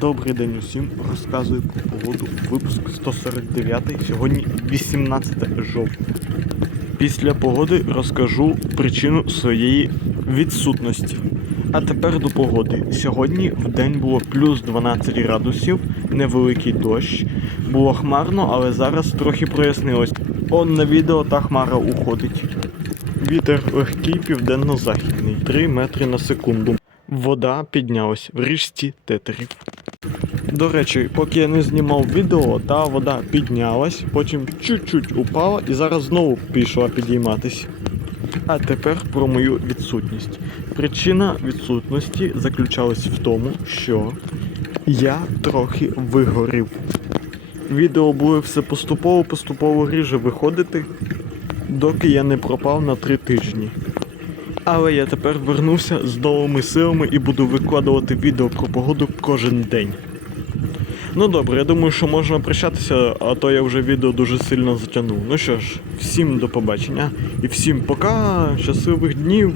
Добрий день усім. Розказую про погоду. Випуск 149. Сьогодні 18 жовтня. Після погоди розкажу причину своєї відсутності. А тепер до погоди. Сьогодні в день було плюс 12 градусів, невеликий дощ. Було хмарно, але зараз трохи прояснилось. Он на відео та хмара уходить. Вітер легкий південно-західний 3 метри на секунду. Вода піднялась в річці тетерів. До речі, поки я не знімав відео, та вода піднялась, потім чуть-чуть упала і зараз знову пішла підійматись. А тепер про мою відсутність. Причина відсутності заключалась в тому, що я трохи вигорів. Відео буде все поступово-поступово ріже виходити, доки я не пропав на три тижні. Але я тепер вернувся з новими силами і буду викладувати відео про погоду кожен день. Ну добре, я думаю, що можна прощатися, а то я вже відео дуже сильно затягнув. Ну що ж, всім до побачення і всім пока, щасливих днів!